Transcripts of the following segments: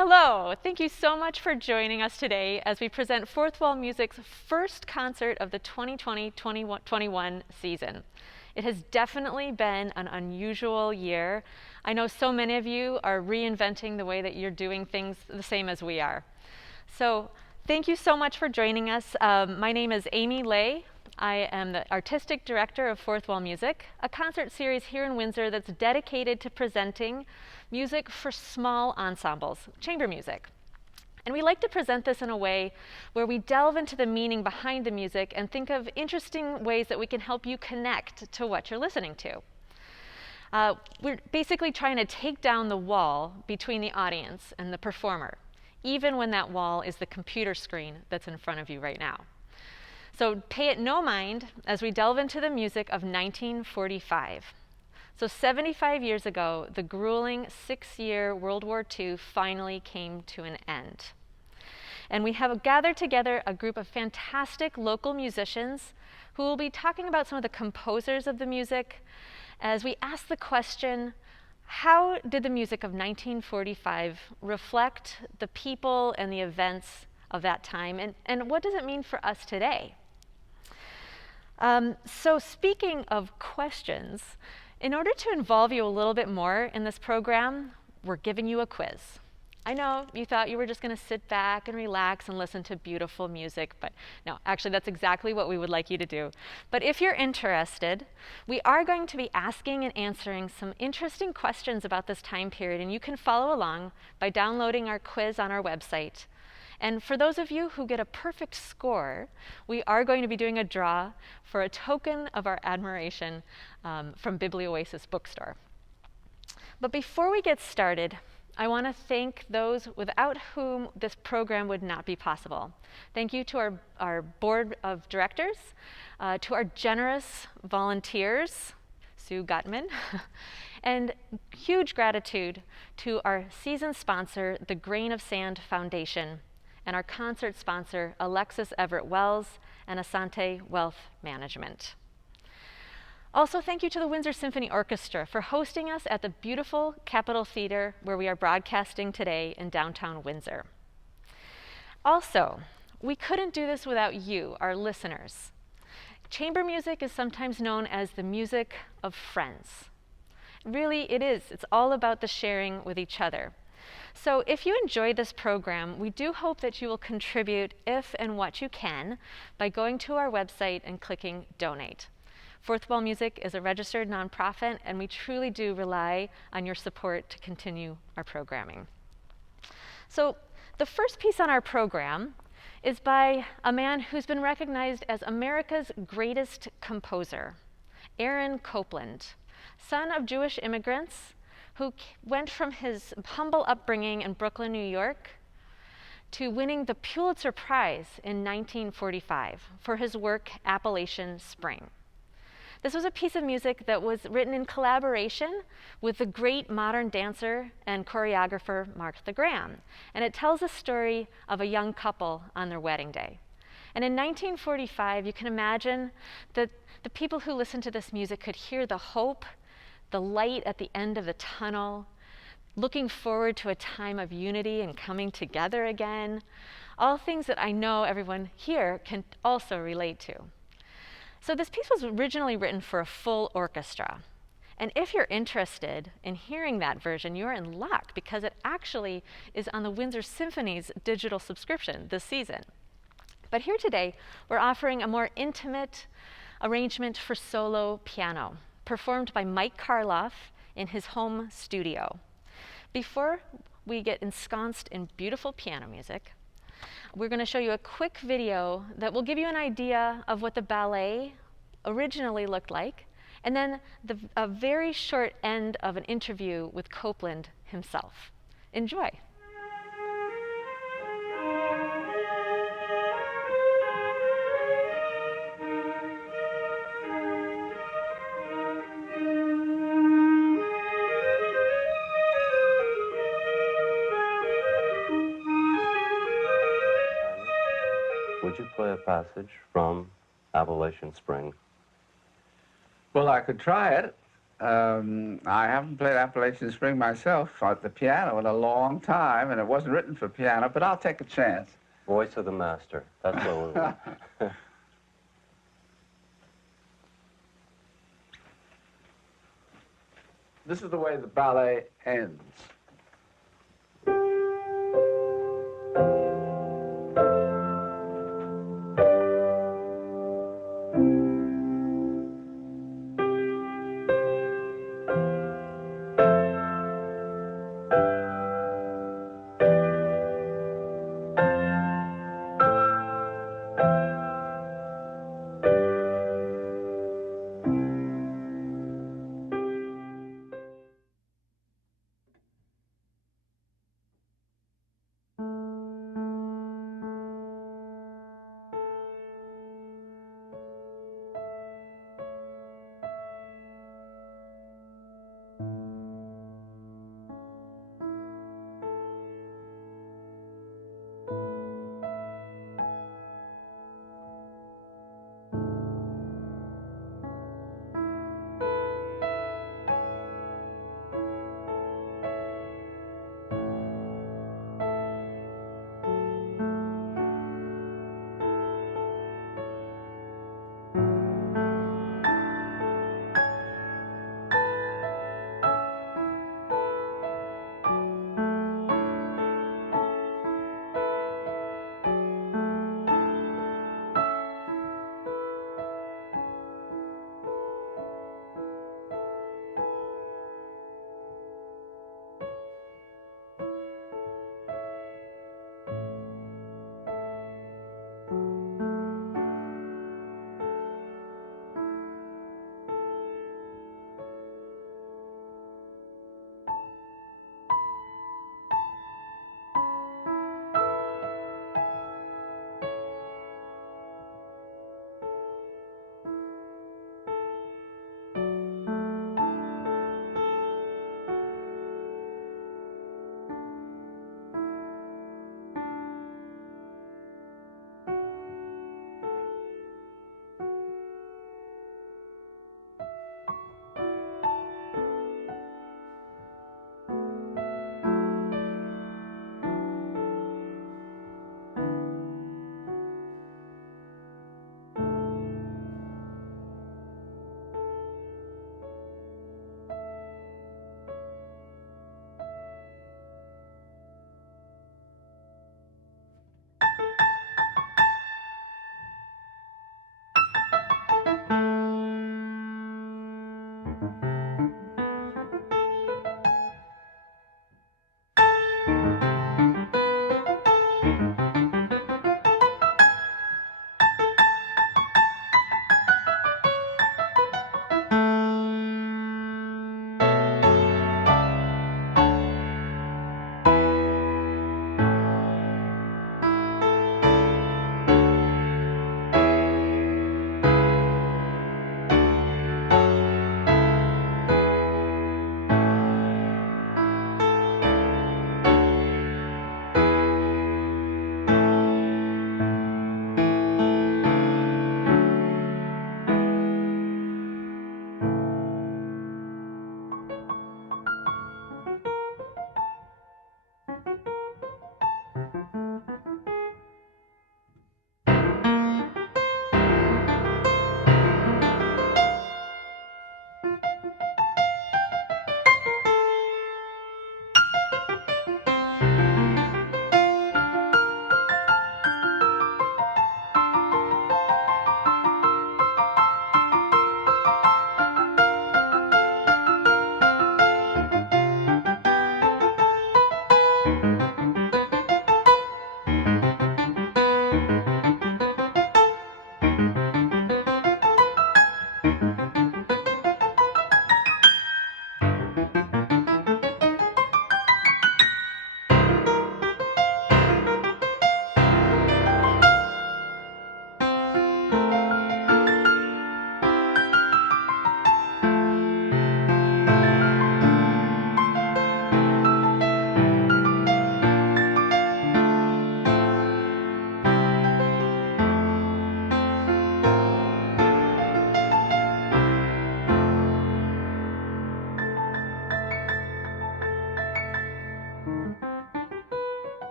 Hello, thank you so much for joining us today as we present Fourth Wall Music's first concert of the 2020-2021 season. It has definitely been an unusual year. I know so many of you are reinventing the way that you're doing things the same as we are. So thank you so much for joining us. My name is Amy Lay. I am the Artistic Director of Fourth Wall Music, a concert series here in Windsor that's dedicated to presenting music for small ensembles, chamber music. And we like to present this in a way where we delve into the meaning behind the music and think of interesting ways that we can help you connect to what you're listening to. We're basically trying to take down the wall between the audience and the performer, even when that wall is the computer screen that's in front of you right now. So pay it no mind as we delve into the music of 1945. So 75 years ago, the grueling 6-year World War II finally came to an end. And we have gathered together a group of fantastic local musicians who will be talking about some of the composers of the music as we ask the question, how did the music of 1945 reflect the people and the events of that time, and what does it mean for us today? So speaking of questions, in order to involve you a little bit more in this program, we're giving you a quiz. I know you thought you were just going to sit back and relax and listen to beautiful music, but no, actually that's exactly what we would like you to do. But if you're interested, we are going to be asking and answering some interesting questions about this time period, and you can follow along by downloading our quiz on our website. And for those of you who get a perfect score, we are going to be doing a draw for a token of our admiration from Biblioasis Bookstore. But before we get started, I want to thank those without whom this program would not be possible. Thank you to our board of directors, to our generous volunteers, Sue Gutman, and huge gratitude to our season sponsor, the Grain of Sand Foundation, and our concert sponsor, Alexis Everett Wells and Asante Wealth Management. Also, thank you to the Windsor Symphony Orchestra for hosting us at the beautiful Capitol Theater where we are broadcasting today in downtown Windsor. Also, we couldn't do this without you, our listeners. Chamber music is sometimes known as the music of friends. Really, it is. It's all about the sharing with each other. So if you enjoyed this program, we do hope that you will contribute if and what you can by going to our website and clicking Donate. Fourth Wall Music is a registered nonprofit, and we truly do rely on your support to continue our programming. So the first piece on our program is by a man who's been recognized as America's greatest composer, Aaron Copland, son of Jewish immigrants who went from his humble upbringing in Brooklyn, New York, to winning the Pulitzer Prize in 1945 for his work, Appalachian Spring. This was a piece of music that was written in collaboration with the great modern dancer and choreographer Martha Graham, and it tells a story of a young couple on their wedding day. And in 1945, you can imagine that the people who listened to this music could hear the hope, the light at the end of the tunnel, looking forward to a time of unity and coming together again, all things that I know everyone here can also relate to. So this piece was originally written for a full orchestra. And if you're interested in hearing that version, you're in luck because it actually is on the Windsor Symphony's digital subscription this season. But here today, we're offering a more intimate arrangement for solo piano, performed by Mike Karloff in his home studio. Before we get ensconced in beautiful piano music, we're going to show you a quick video that will give you an idea of what the ballet originally looked like, and then a very short end of an interview with Copland himself. Enjoy. Would you play a passage from Appalachian Spring? Well, I could try it. I haven't played Appalachian Spring myself at the piano in a long time, and it wasn't written for piano, but I'll take a chance. Voice of the master. That's what we want. This is the way the ballet ends.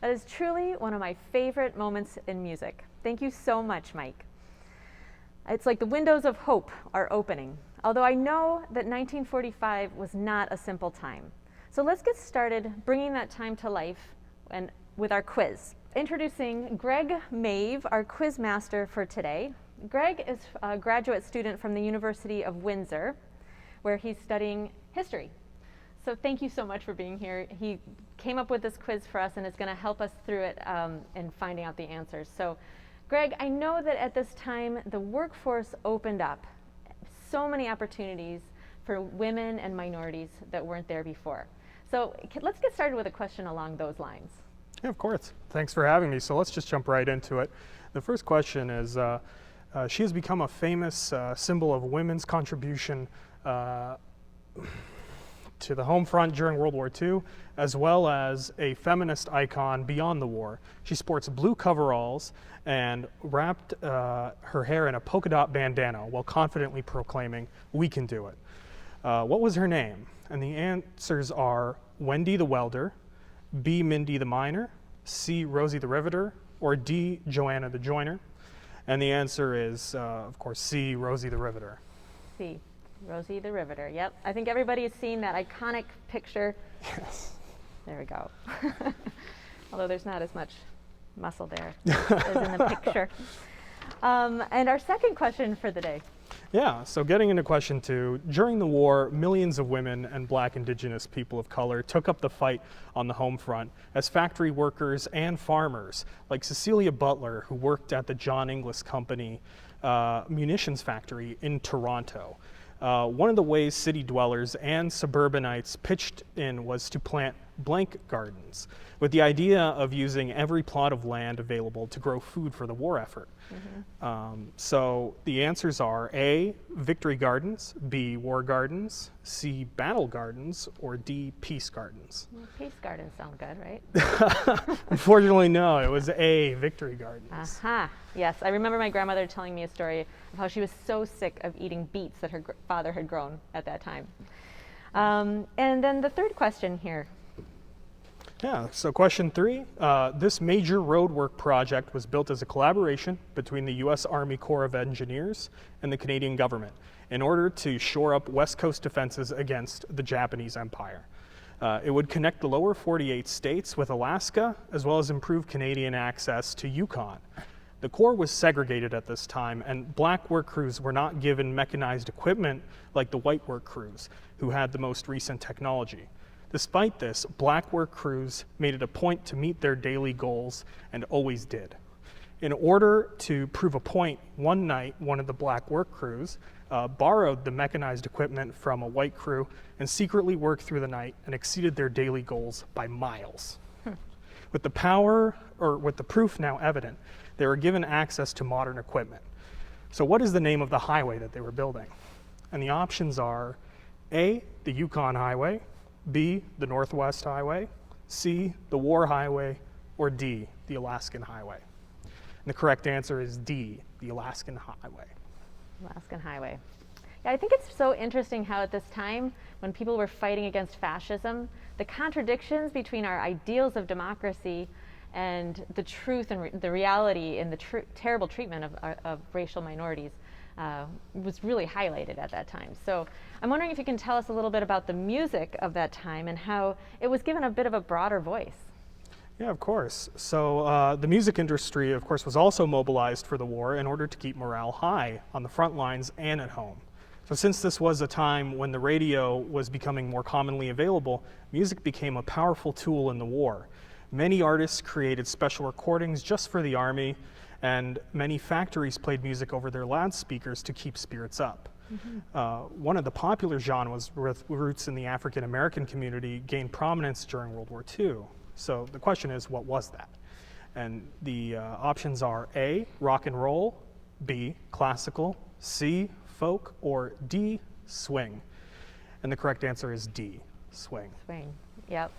That is truly one of my favorite moments in music. Thank you so much, Mike. It's like the windows of hope are opening, although I know that 1945 was not a simple time. So let's get started bringing that time to life and with our quiz. Introducing Greg Mave, our quiz master for today. Greg is a graduate student from the University of Windsor, where he's studying history. So thank you so much for being here. He came up with this quiz for us and is going to help us through it in finding out the answers. So Greg, I know that at this time the workforce opened up so many opportunities for women and minorities that weren't there before. So let's get started with a question along those lines. Yeah, of course. Thanks for having me. So let's just jump right into it. The first question is, she has become a famous symbol of women's contribution to the home front during World War II, as well as a feminist icon beyond the war. She sports blue coveralls and wrapped her hair in a polka dot bandana while confidently proclaiming, "We can do it." What was her name? And the answers are Wendy the Welder, B. Mindy the Miner, C. Rosie the Riveter, or D. Joanna the Joiner. And the answer is, of course, C. Rosie the Riveter. C. Rosie the Riveter. Yep. I think everybody has seen that iconic picture. Yes. There we go. Although there's not as much muscle there as in the picture. And our second question for the day. Yeah, so getting into question 2, during the war, millions of women and Black Indigenous people of color took up the fight on the home front as factory workers and farmers, like Cecilia Butler, who worked at the John Inglis Company munitions factory in Toronto. One of the ways city dwellers and suburbanites pitched in was to plant blank gardens, with the idea of using every plot of land available to grow food for the war effort. So the answers are A, victory gardens, B, war gardens, C, battle gardens, or D, peace gardens. Well, peace gardens sound good, right? Unfortunately, no, it was A, victory gardens. Aha, yes. I remember my grandmother telling me a story of how she was so sick of eating beets that her father had grown at that time. And then the third question here. Yeah, so question 3, this major roadwork project was built as a collaboration between the U.S. Army Corps of Engineers and the Canadian government in order to shore up West Coast defenses against the Japanese Empire. It would connect the lower 48 states with Alaska, as well as improve Canadian access to Yukon. The Corps was segregated at this time, and Black work crews were not given mechanized equipment like the white work crews, who had the most recent technology. Despite this, Black work crews made it a point to meet their daily goals and always did. In order to prove a point, one night, one of the Black work crews borrowed the mechanized equipment from a white crew and secretly worked through the night and exceeded their daily goals by miles. With the proof now evident, they were given access to modern equipment. So what is the name of the highway that they were building? And the options are A, the Yukon Highway, B, the Northwest Highway, C, the War Highway, or D, the Alaskan Highway. And the correct answer is D, the Alaskan Highway. Alaskan Highway. Yeah, I think it's so interesting how at this time, when people were fighting against fascism, the contradictions between our ideals of democracy and the truth and the reality and the terrible treatment of racial minorities was really highlighted at that time. So I'm wondering if you can tell us a little bit about the music of that time and how it was given a bit of a broader voice. Yeah, of course. So the music industry, of course, was also mobilized for the war in order to keep morale high on the front lines and at home. So since this was a time when the radio was becoming more commonly available, music became a powerful tool in the war. Many artists created special recordings just for the army, and many factories played music over their loudspeakers to keep spirits up. One of the popular genres with roots in the African American community gained prominence during World War II. So the question is, what was that? And the options are A, rock and roll, B, classical, C, folk, or D, swing. And the correct answer is D, swing. Swing, yep.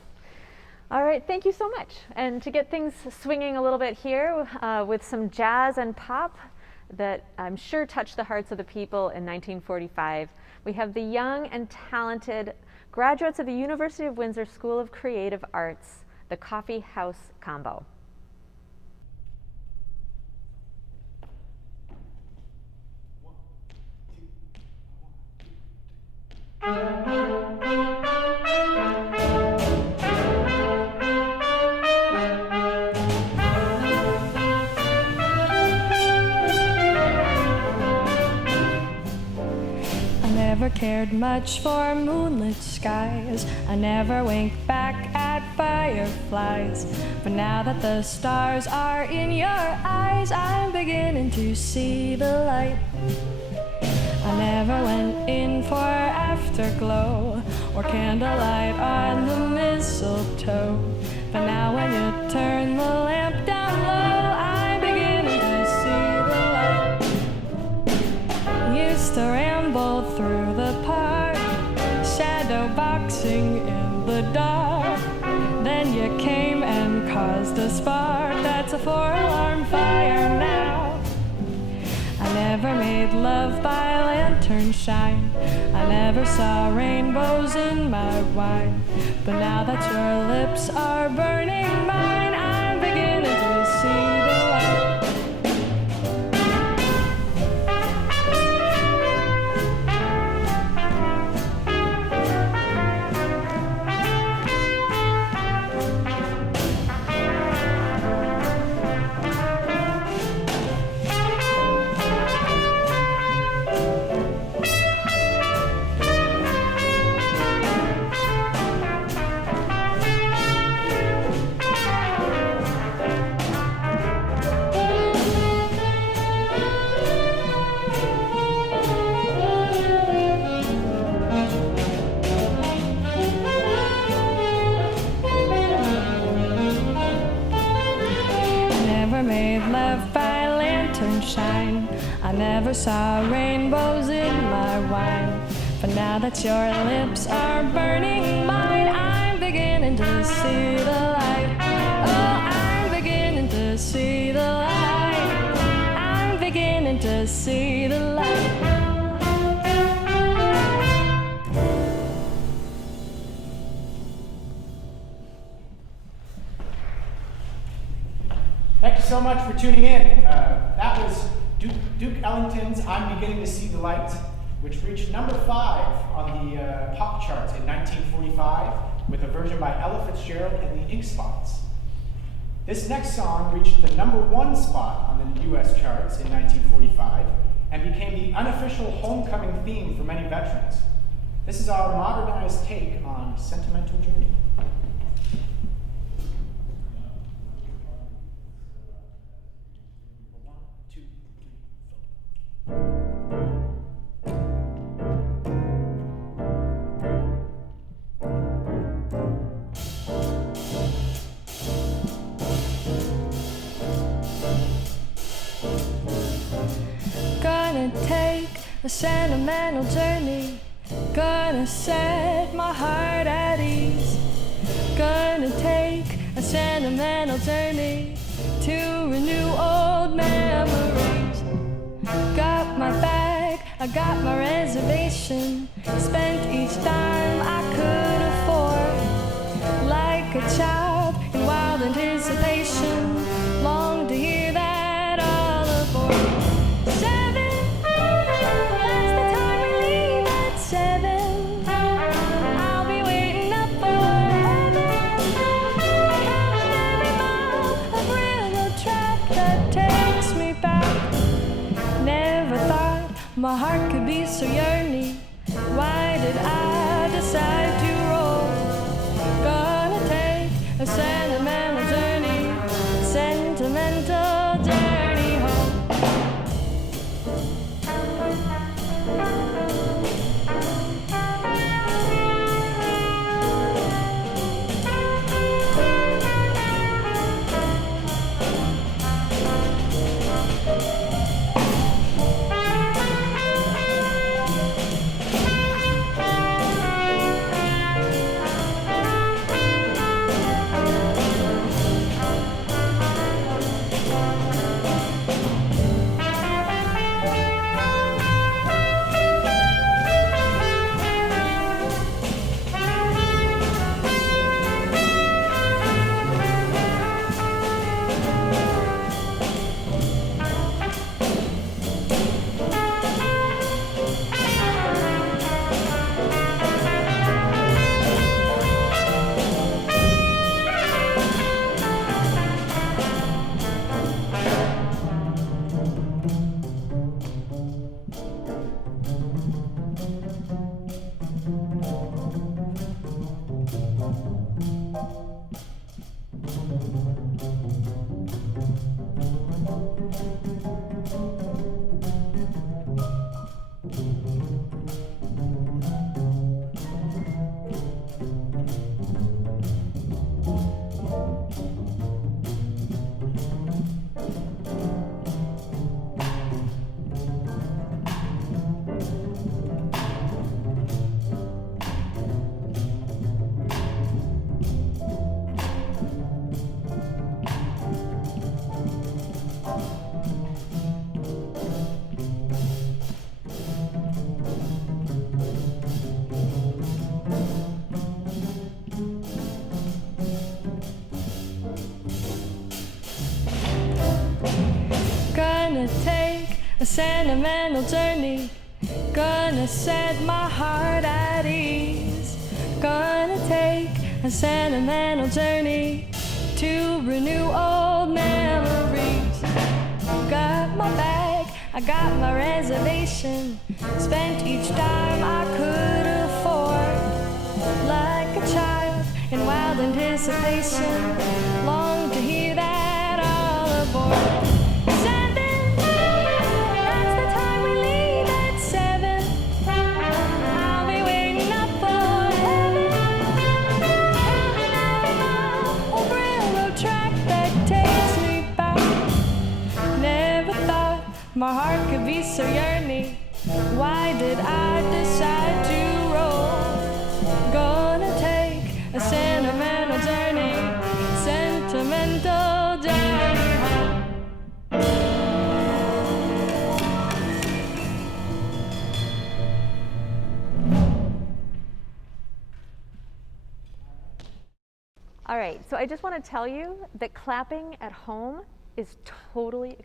All right, thank you so much. And to get things swinging a little bit here with some jazz and pop that I'm sure touched the hearts of the people in 1945, we have the young and talented graduates of the University of Windsor School of Creative Arts, the Coffee House Combo. Never cared much for moonlit skies. I never winked back at fireflies. But now that the stars are in your eyes, I'm beginning to see the light. I never went in for afterglow or candlelight on the mistletoe. But now when you turn the lamp down low, I'm beginning to see the light. Used to ramble through the park, shadow boxing in the dark. Then you came and caused a spark. That's a 4-alarm fire now. I never made love by lantern shine. I never saw rainbows in my wine. But now that your lips are burning mine, I'm beginning to see the light. I never saw rainbows in my wine. But now that your lips are burning mine, I'm beginning to see the light. Oh, I'm beginning to see the light. I'm beginning to see the light. Thank you so much for tuning in. That was Duke Ellington's I'm Beginning to See the Light, which reached number 5 on the pop charts in 1945 with a version by Ella Fitzgerald and the Ink Spots. This next song reached the number 1 spot on the US charts in 1945 and became the unofficial homecoming theme for many veterans. This is our modernized take on Sentimental Journey. Gonna take a sentimental journey. Gonna set my heart at ease. Gonna take a sentimental journey to renew old memories. Got my bag, I got my reservation. Spent each dime I could afford. Like a child in wild anticipation, long to hear that all aboard. 7, that's the time we leave at 7. I'll be waiting up for heaven. Counting every mile of railroad track that takes me back. Never thought my heart could be so yearning. Why did I decide to roll? Gonna take a sentimental journey home. sentimental journey. Gonna set my heart at ease. Gonna take a sentimental journey to renew old memories. Got my bag, I got my reservation. Spent each dime I could afford. Like a child in wild anticipation, long to hear that all aboard. 7, that's the time we leave at 7. I'll be waiting up for heaven. Counting every mile, old railroad track that takes me back. Never thought my heart could be so yearning. Why did I decide to roll? Gonna take a sentimental journey home. All right, so I just want to tell you that clapping at home is totally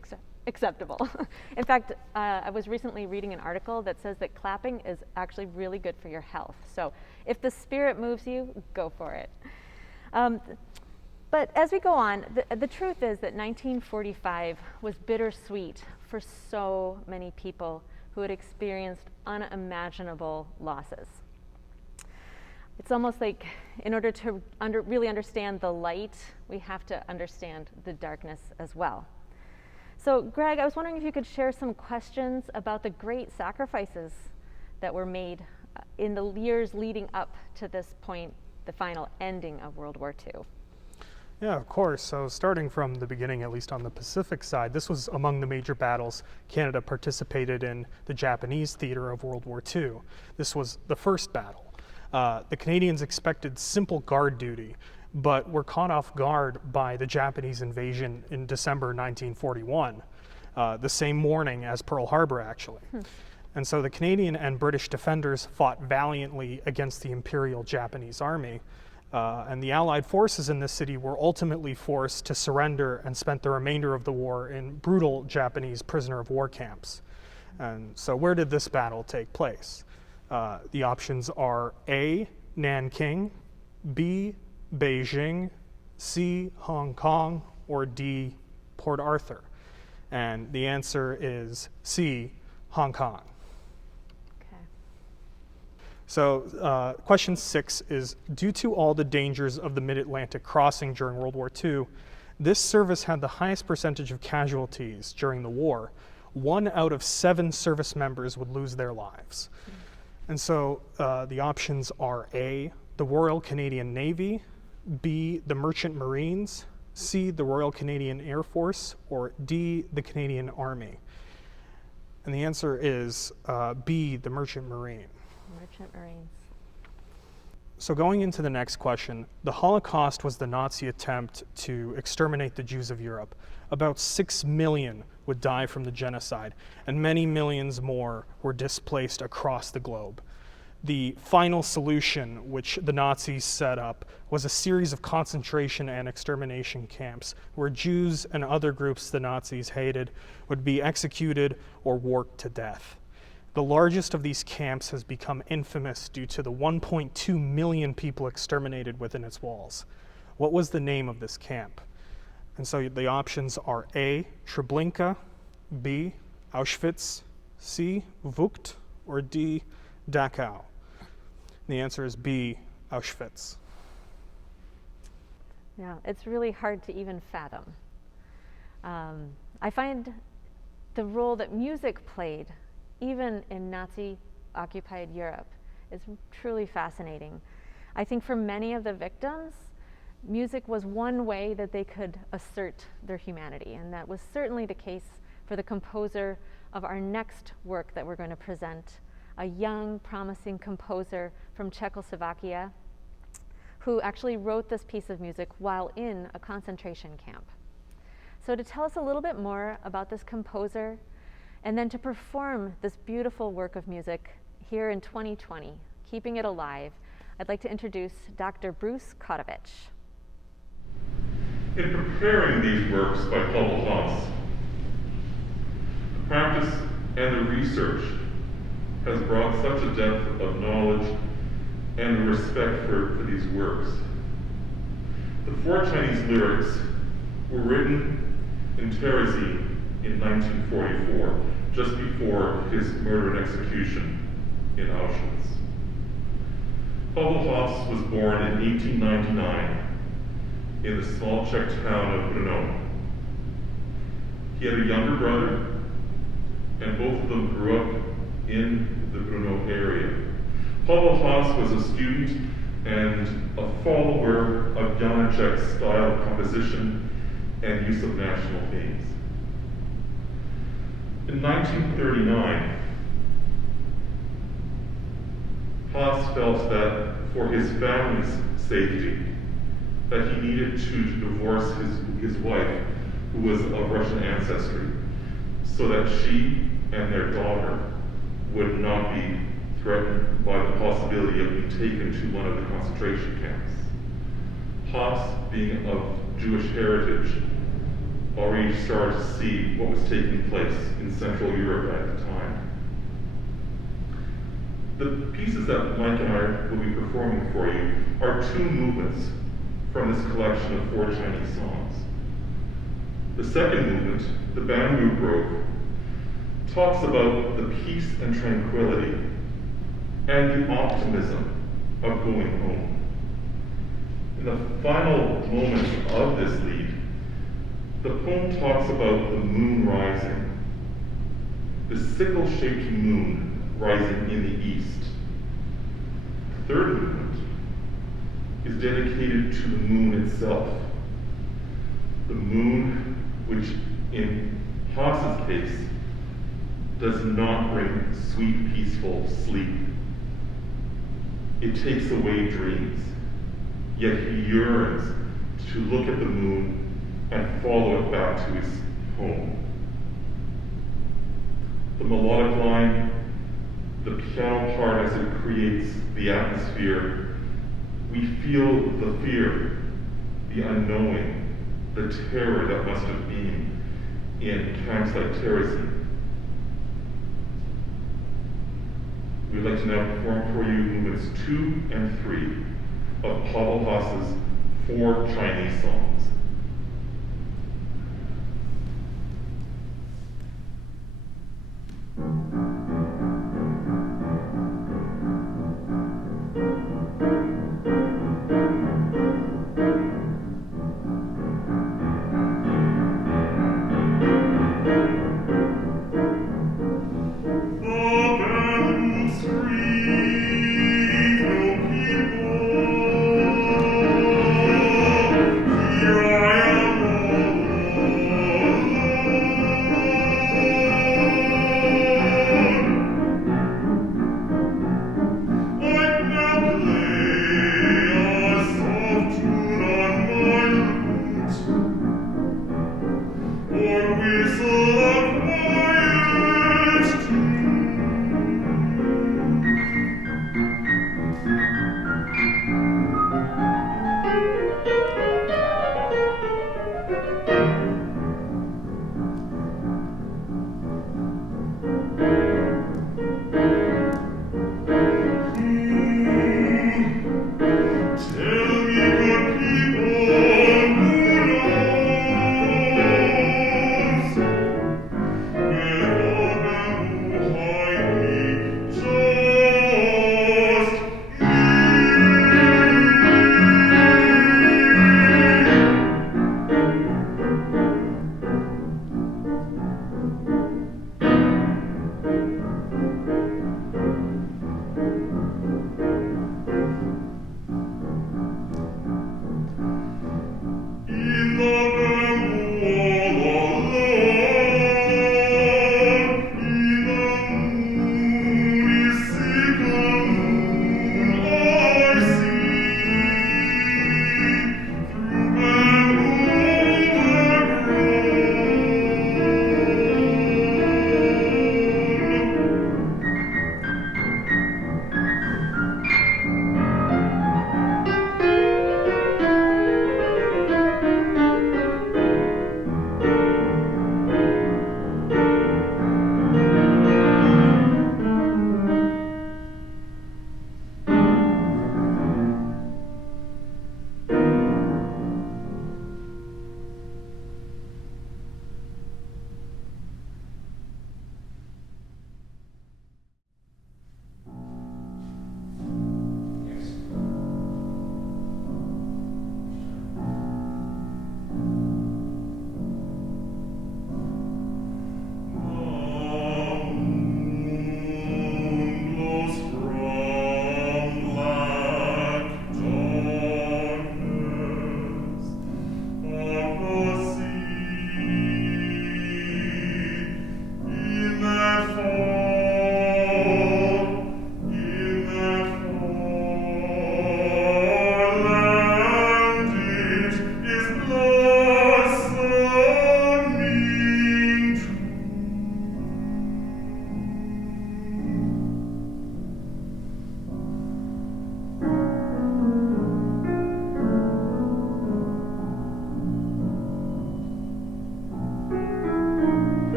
acceptable. In fact, I was recently reading an article that says that clapping is actually really good for your health. So if the spirit moves you, go for it. But as we go on, the truth is that 1945 was bittersweet for so many people who had experienced unimaginable losses. It's almost like in order to really understand the light, we have to understand the darkness as well. So Greg, I was wondering if you could share some questions about the great sacrifices that were made in the years leading up to this point, the final ending of World War II. Yeah, of course. So starting from the beginning, at least on the Pacific side, this was among the major battles Canada participated in the Japanese theater of World War II. This was the first battle. The Canadians expected simple guard duty, but were caught off guard by the Japanese invasion in December 1941, the same morning as Pearl Harbor, actually. And so the Canadian and British defenders fought valiantly against the Imperial Japanese Army, and the Allied forces in this city were ultimately forced to surrender and spent the remainder of the war in brutal Japanese prisoner of war camps. And so where did this battle take place? The options are A, Nanking, B, Beijing, C, Hong Kong, or D, Port Arthur. And the answer is C, Hong Kong. Okay. So question 6 is, due to all the dangers of the mid-Atlantic crossing during World War II, this service had the highest percentage of casualties during the war. 1 out of 7 service members would lose their lives. And so the options are A, the Royal Canadian Navy, B, the Merchant Marines, C, the Royal Canadian Air Force, or D, the Canadian Army. And the answer is B, the Merchant Marine. Merchant Marines. So going into the next question, the Holocaust was the Nazi attempt to exterminate the Jews of Europe. About 6 million would die from the genocide, and many millions more were displaced across the globe. The final solution, which the Nazis set up, was a series of concentration and extermination camps where Jews and other groups the Nazis hated would be executed or worked to death. The largest of these camps has become infamous due to the 1.2 million people exterminated within its walls. What was the name of this camp? And so the options are A, Treblinka, B, Auschwitz, C, Vught, or D, Dachau. The answer is B, Auschwitz. Yeah, it's really hard to even fathom. I find the role that music played, even in Nazi-occupied Europe, is truly fascinating. I think for many of the victims, music was one way that they could assert their humanity, and that was certainly the case for the composer of our next work that we're going to present, a young, promising composer from Czechoslovakia who actually wrote this piece of music while in a concentration camp. So to tell us a little bit more about this composer, and then to perform this beautiful work of music here in 2020, keeping it alive, I'd like to introduce Dr. Bruce Kotowich. In preparing these works by Pavel Haas, the practice and the research has brought such a depth of knowledge and respect for these works. The 4 Chinese lyrics were written in Terezin in 1944, just before his murder and execution in Auschwitz. Pavel Haas was born in 1899 in the small Czech town of Brno. He had a younger brother, and both of them grew up in the Brno area. Pavel Haas was a student and a follower of Janacek's style of composition and use of national themes. In 1939, Haas felt that for his family's safety, that he needed to divorce his wife, who was of Russian ancestry, so that she and their daughter would not be threatened by the possibility of being taken to one of the concentration camps. Haas, being of Jewish heritage, already started to see what was taking place in Central Europe at the time. The pieces that Mike and I will be performing for you are 2 movements from this collection of 4 Chinese songs. The second movement, the Bamboo Grove, talks about the peace and tranquility and the optimism of going home. In the final moment of this lead, the poem talks about the moon rising, the sickle-shaped moon rising in the east. The third movement is dedicated to the moon itself. The moon, which in Haas's case, does not bring sweet, peaceful sleep. It takes away dreams, yet he yearns to look at the moon and follow it back to his home. The melodic line, the piano part as it creates the atmosphere, we feel the fear, the unknowing, the terror that must have been in camps like Terezin. We'd like to now perform for you movements 2 and 3 of Pavel Haas's 4 Chinese songs. Here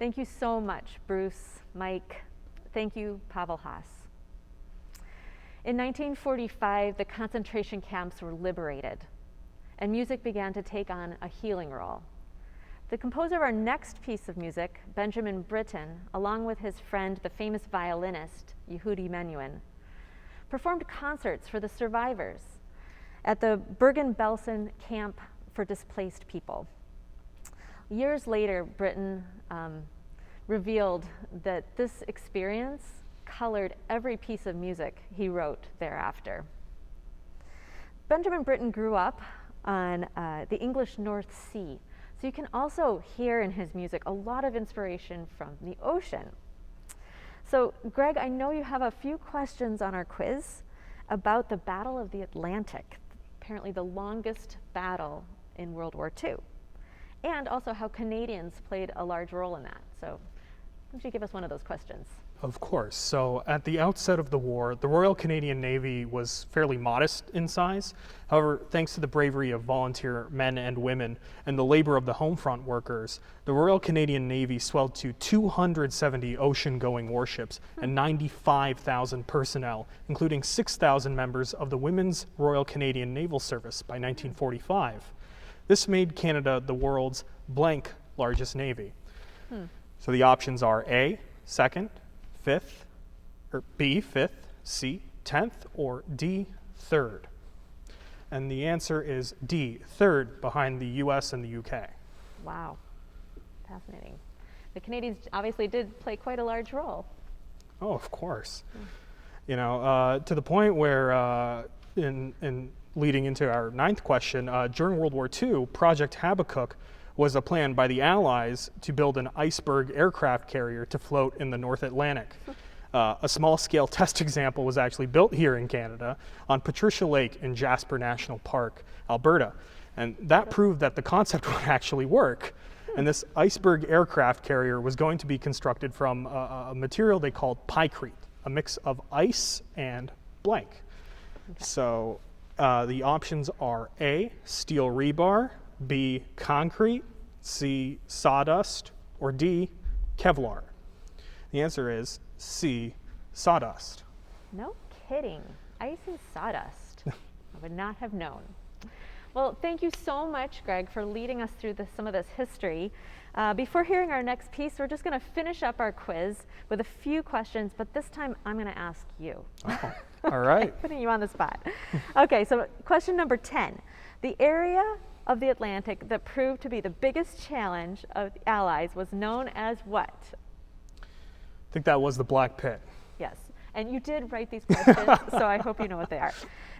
Thank you so much, Bruce, Mike. Thank you, Pavel Haas. In 1945, the concentration camps were liberated, and music began to take on a healing role. The composer of our next piece of music, Benjamin Britten, along with his friend, the famous violinist, Yehudi Menuhin, performed concerts for the survivors at the Bergen-Belsen camp for displaced people. Years later, Britten revealed that this experience colored every piece of music he wrote thereafter. Benjamin Britten grew up on the English North Sea, so you can also hear in his music a lot of inspiration from the ocean. So, Greg, I know you have a few questions on our quiz about the Battle of the Atlantic, apparently the longest battle in World War II, and also how Canadians played a large role in that. So, why don't you give us one of those questions? Of course. So at the outset of the war, the Royal Canadian Navy was fairly modest in size. However, thanks to the bravery of volunteer men and women and the labor of the home front workers, the Royal Canadian Navy swelled to 270 ocean-going warships and 95,000 personnel, including 6,000 members of the Women's Royal Canadian Naval Service by 1945. This made Canada the world's blank largest navy. So the options are A, second, fifth, or B, fifth, C, 10th, or D, third. And the answer is D, third, behind the US and the UK. Wow, fascinating. The Canadians obviously did play quite a large role. Oh, of course. You know, to the point where in leading into our ninth question, during World War II, Project Habakkuk was a plan by the Allies to build an iceberg aircraft carrier to float in the North Atlantic. A small-scale test example was actually built here in Canada on Patricia Lake in Jasper National Park, Alberta. And that proved that the concept would actually work. And this iceberg aircraft carrier was going to be constructed from a material they called pykrete, a mix of ice and blank. Okay. So the options are A, steel rebar, B, concrete, C, sawdust, or D, Kevlar. The answer is C, sawdust. No kidding. Ice and sawdust. I would not have known. Well, thank you so much, Greg, for leading us through some of this history. Before hearing our next piece, we're just going to finish up our quiz with a few questions, but this time I'm going to ask you. Oh, all right. Putting you on the spot. Okay, so question number 10. The area of the Atlantic that proved to be the biggest challenge of the Allies was known as what? I think that was the Black Pit. Yes, and you did write these questions, so I hope you know what they are.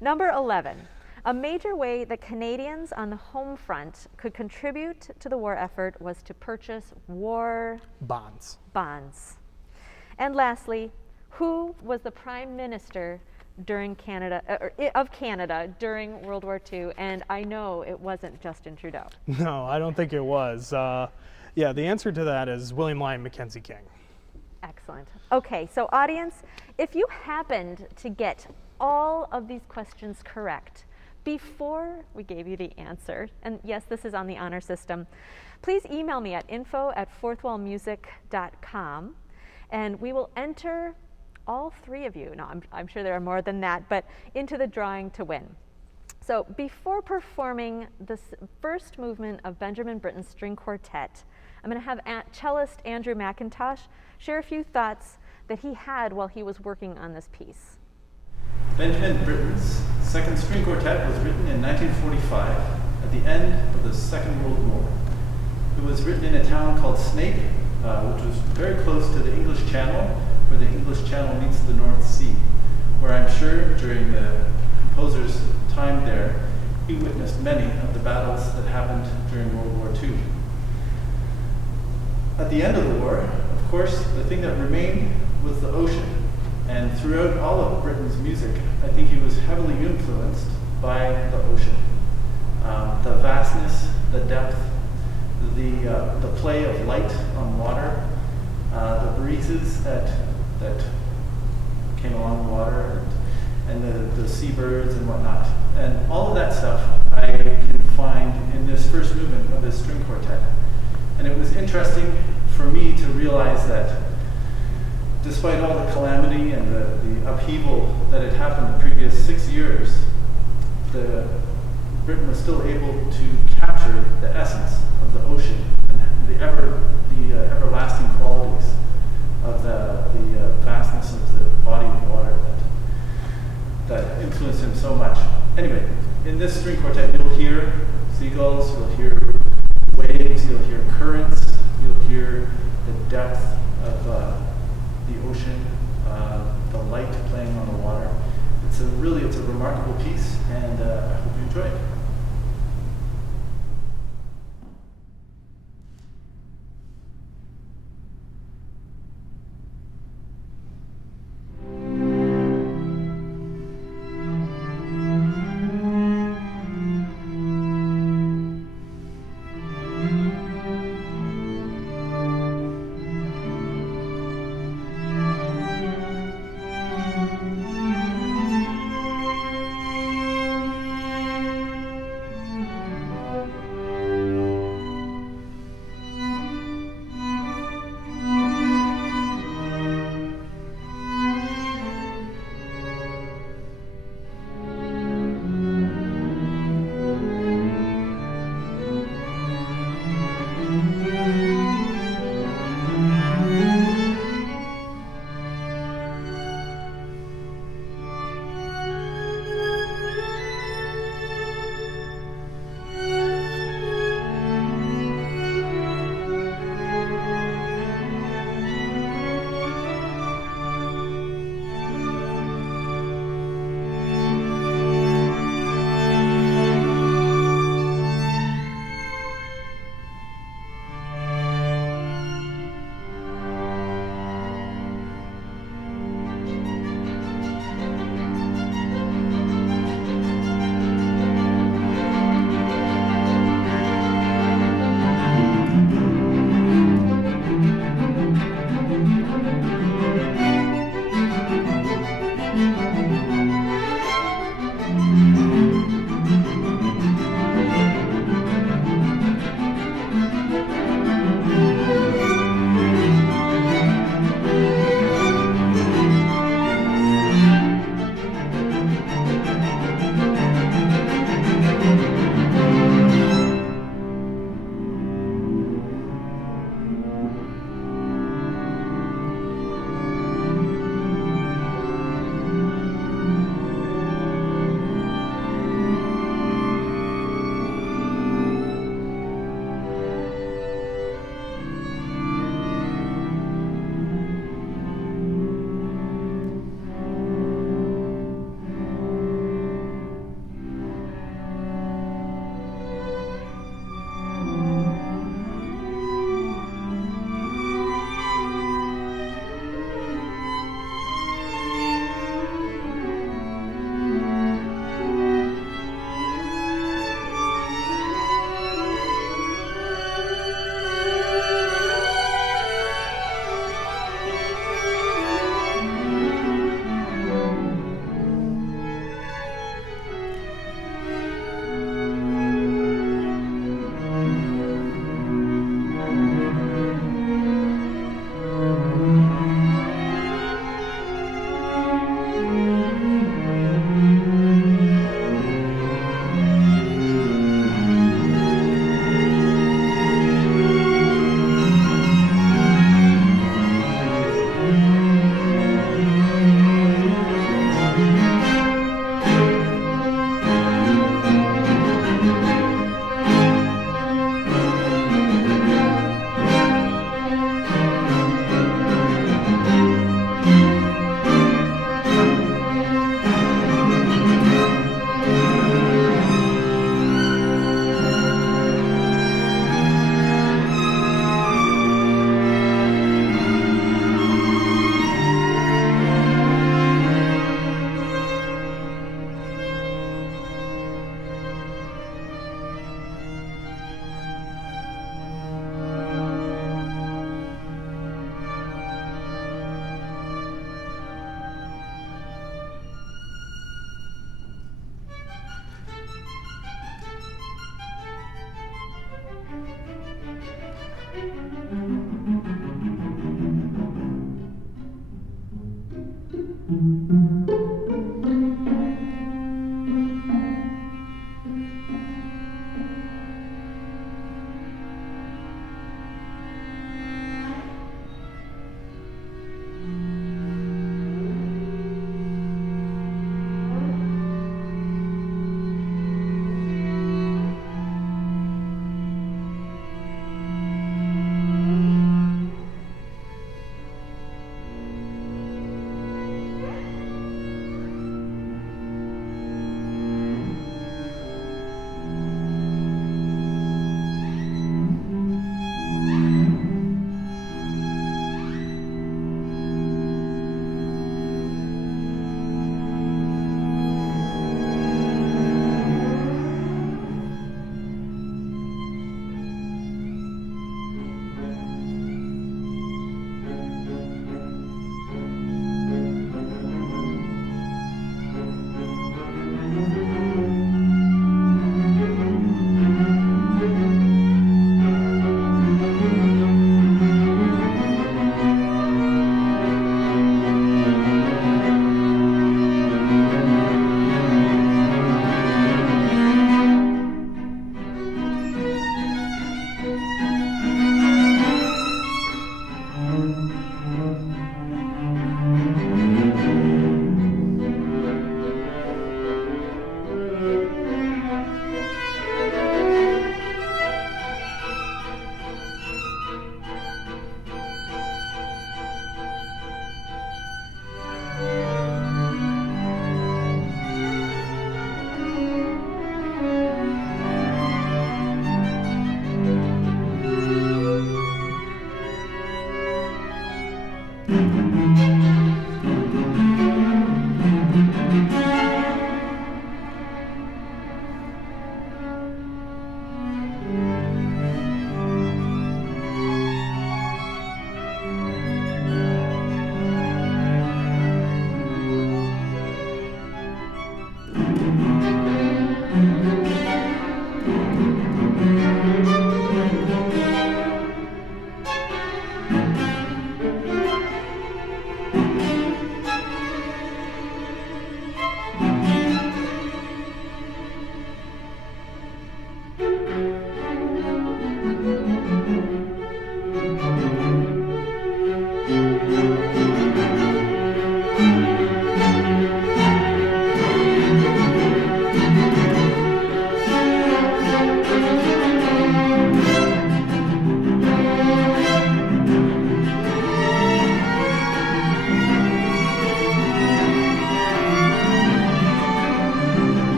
Number 11, a major way that Canadians on the home front could contribute to the war effort was to purchase war bonds. And lastly, who was the Prime Minister of Canada during World War II? And I know it wasn't Justin Trudeau. No, I don't think it was. Yeah, the answer to that is William Lyon Mackenzie King. Excellent. Okay, so audience, if you happened to get all of these questions correct before we gave you the answer, and yes, this is on the honor system, please email me at info@fourthwallmusic.com, and we will enter all three of you, no, I'm sure there are more than that, but into the drawing to win. So before performing this first movement of Benjamin Britten's string quartet, I'm going to have cellist Andrew McIntosh share a few thoughts that he had while he was working on this piece. Benjamin Britten's second string quartet was written in 1945 at the end of the Second World War. It was written in a town called Snape, which was very close to the English Channel, where the English Channel meets the North Sea, where I'm sure during the composer's time there, he witnessed many of the battles that happened during World War II. At the end of the war, of course, the thing that remained was the ocean. And throughout all of Britten's music, I think he was heavily influenced by the ocean. The vastness, the depth, the play of light on water, the breezes that came along the water, and the seabirds and whatnot. And all of that stuff I can find in this first movement of his string quartet. And it was interesting for me to realize that despite all the calamity and the upheaval that had happened the previous 6 years, Britain was still able to capture the essence of the ocean and the everlasting qualities of the vastness of the body of water that influenced him so much. Anyway, in this string quartet, you'll hear seagulls, you'll hear waves, you'll hear currents, you'll hear the depth of the ocean, the light playing on the water. It's a remarkable piece, and I hope you enjoy it.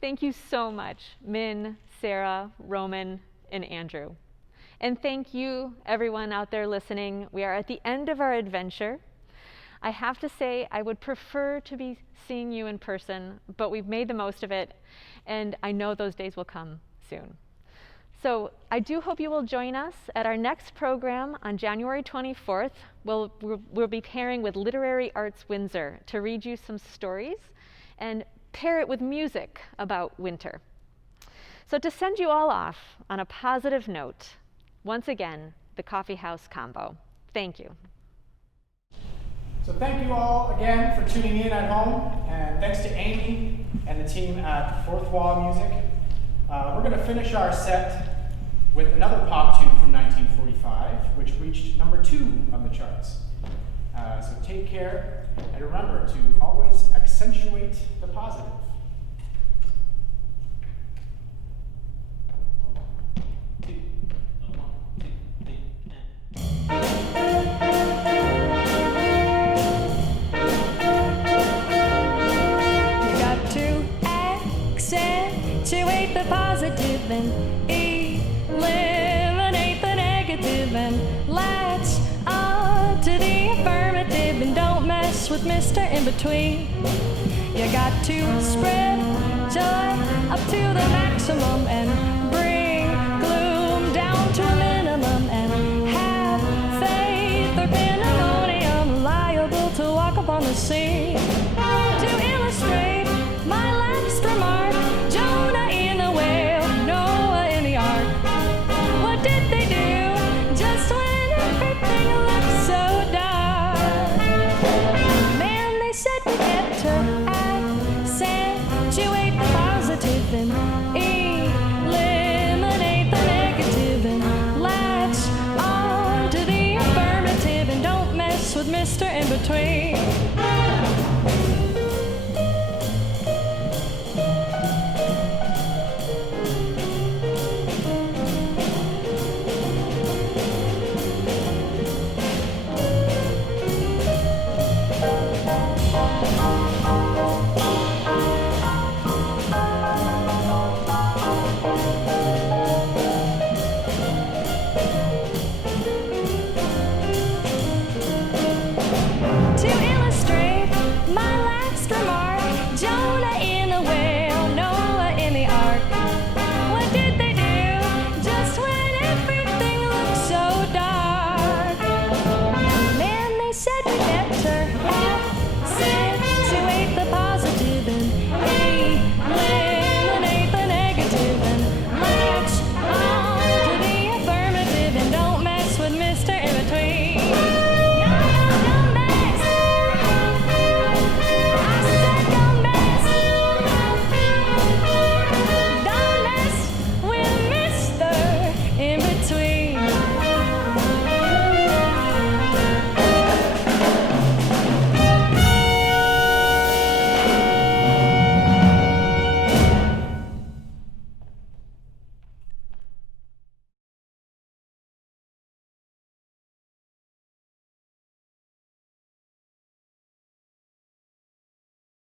Thank you so much, Min, Sarah, Roman, and Andrew. And thank you, everyone out there listening. We are at the end of our adventure. I have to say, I would prefer to be seeing you in person, but we've made the most of it, and I know those days will come soon. So I do hope you will join us at our next program on January 24th. We'll be pairing with Literary Arts Windsor to read you some stories and pair it with music about winter. So to send you all off on a positive note, once again, the Coffee House Combo. Thank you. So thank you all again for tuning in at home, and thanks to Amy and the team at Fourth Wall Music. We're going to finish our set with another pop tune from 1945, which reached number 2 on the charts. So take care, and remember to always accentuate the positive. Accentuate the positive and eliminate the negative, and latch on to the affirmative, and don't mess with Mr. In Between. You got to spread joy up to the maximum and bring gloom down to a minimum, and have faith or pandemonium liable to walk upon the sea. To illustrate my last remark, Jonah in the whale, Noah in the ark. What did they do just when everything looked so dark? Man, they said we get to accentuate the positive and eliminate the negative, and latch on to the affirmative, and don't mess with Mr. In Between.